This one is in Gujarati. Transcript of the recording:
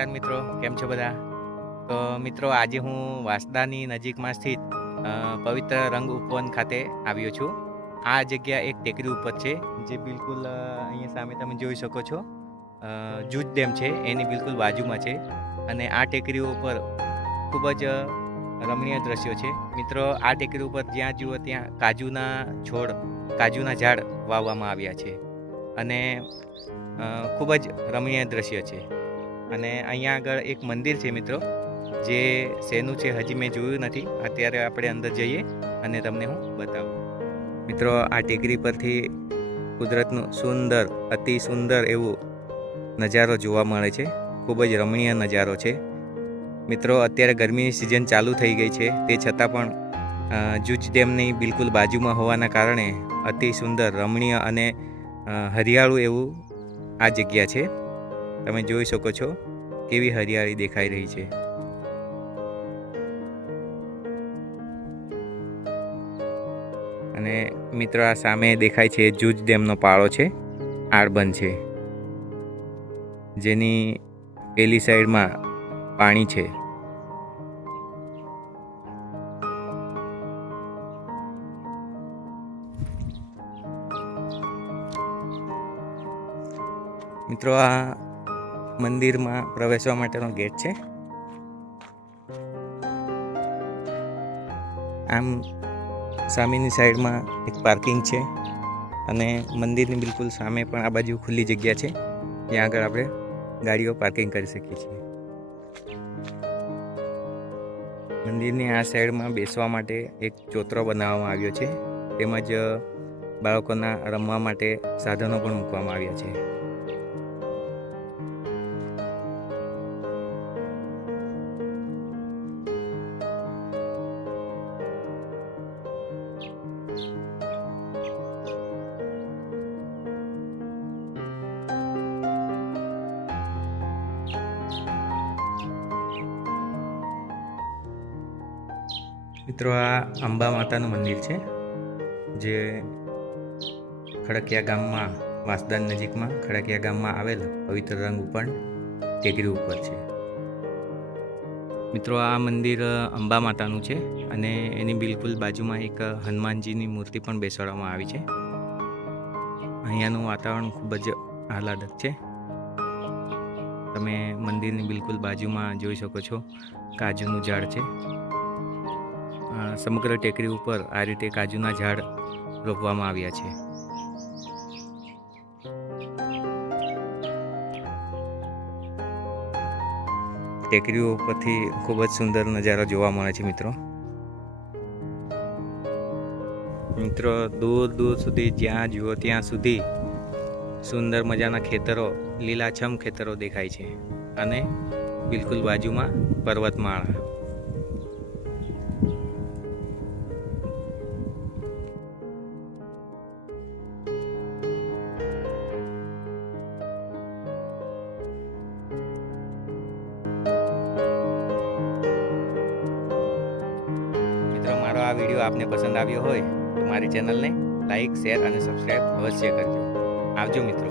નમસ્કાર મિત્રો, કેમ છો બધા? તો મિત્રો, આજે હું વાંસદાની નજીકમાં સ્થિત પવિત્ર રંગ ઉપવન ખાતે આવ્યો છું. આ જગ્યા એક ટેકરી ઉપર છે, જે બિલકુલ અહીંયા સામે તમે જોઈ શકો છો. જૂજ ડેમ છે એની બિલકુલ બાજુમાં છે, અને આ ટેકરી ઉપર ખૂબ જ રમણીય દ્રશ્યો છે. મિત્રો, આ ટેકરી ઉપર જ્યાં જુઓ ત્યાં કાજુના ઝાડ વાવવામાં આવ્યા છે, અને ખૂબ જ રમણીય દ્રશ્ય છે. અને અહીંયા આગળ એક મંદિર છે મિત્રો, જે શેનું છે હજી મેં જોયું નથી. અત્યારે આપણે અંદર જઈએ અને તમને હું બતાવું. મિત્રો, આ ટેકરી પરથી કુદરતનું અતિ સુંદર એવું નજારો જોવા મળે છે. ખૂબ જ રમણીય નજારો છે મિત્રો. અત્યારે ગરમીની સિઝન ચાલુ થઈ ગઈ છે, તે છતાં પણ જૂજ ડેમની બિલકુલ બાજુમાં હોવાના કારણે અતિ સુંદર, રમણીય અને હરિયાળું એવું આ જગ્યા છે. તમે જોઈ શકો છો કેવી હરિયાળી દેખાઈ રહી છે. અને મિત્રો, આ સામે દેખાય છે જૂજ ડેમનો પાળો છે, આળબંધ છે, જેની પેલી સાઈડમાં પાણી છે. મિત્રો, આ મંદિરમાં પ્રવેશવા માટેનો ગેટ છે. આમ સામેની સાઈડમાં એક પાર્કિંગ છે, અને મંદિરની બિલકુલ સામે પણ આ બાજુ ખુલ્લી જગ્યા છે, જ્યાં આગળ આપણે ગાડીઓ પાર્કિંગ કરી શકીએ છીએ. મંદિરની આ સાઈડમાં બેસવા માટે એક ચોતરો બનાવવામાં આવ્યો છે, તેમજ બાળકોના રમવા માટે સાધનો પણ મૂકવામાં આવ્યા છે. મિત્રો, આ અંબા માતાનું મંદિર છે, જે ખડકિયા ગામમાં, વાંસદા નજીકમાં ખડકિયા ગામમાં આવેલ પવિત્ર રંગ ઉપવન ટેકરી ઉપર છે. મિત્રો, આ મંદિર અંબા માતાનું છે, અને એની બિલકુલ બાજુમાં એક હનુમાનજીની મૂર્તિ પણ બેસાડવામાં આવી છે. અહીંયાનું વાતાવરણ ખૂબ જ આહલાદક છે. તમે મંદિરની બિલકુલ બાજુમાં જોઈ શકો છો કાજુનું ઝાડ છે. સમગ્ર ટેકરી ઉપર આ રીતે કાજુના ઝાડ રોપવામાં આવ્યા છે. ટેકરીઓ ઉપરથી ખૂબ જ સુંદર નજારો જોવા મળે છે મિત્રો. દૂર દૂર સુધી જ્યાં જુઓ ત્યાં સુધી સુંદર મજાના ખેતરો, લીલાછમ ખેતરો દેખાય છે, અને બિલકુલ બાજુમાં પર્વતમાળા. મારો આ વિડીયો આપને પસંદ આવ્યો હોય તો મારી ચેનલને લાઈક, શેર અને સબસ્ક્રાઈબ અવશ્ય કરજો. આવજો મિત્રો.